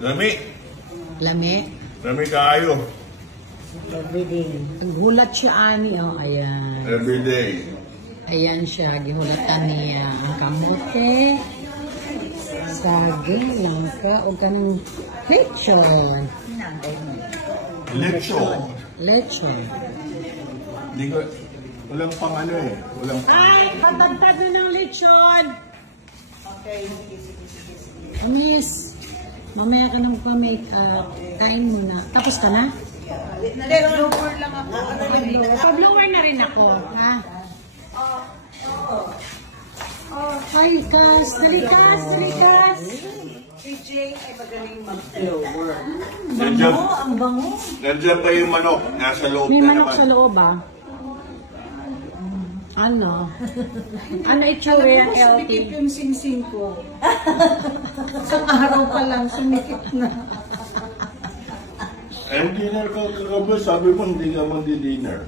Lami. Lami. Lami kayo. Everyday. Gulat siya ani, oh, ayan. Everyday. Ayan siya, gihulatan niya ang kamote, saging, langka, o kanang lechon. Lechon. Lechon. Hindi ko, walang pang ano eh. Walang pang... Ay, patagtad na ng lechon! Okay. Miss, mamaya ka nang kain muna. Tapos ka na? Nag-blower lang ako. Pa-blower na rin ako, ha? Hi, Cas! Dali, Cas! Dali, Cas! Si Jay ay magaling mag-blower. Nandiyan, Ang bango. nandiyan pa yung manok. Nasa loob May na manok naman. sa loob, ah. Ano? Ano itsura yan, Sumikip LT? yung sing-sing ko. Isang araw pa lang, sumikip na. Eh, dinner ka kagabi. Sabi mo, hindi ka mag-dinner.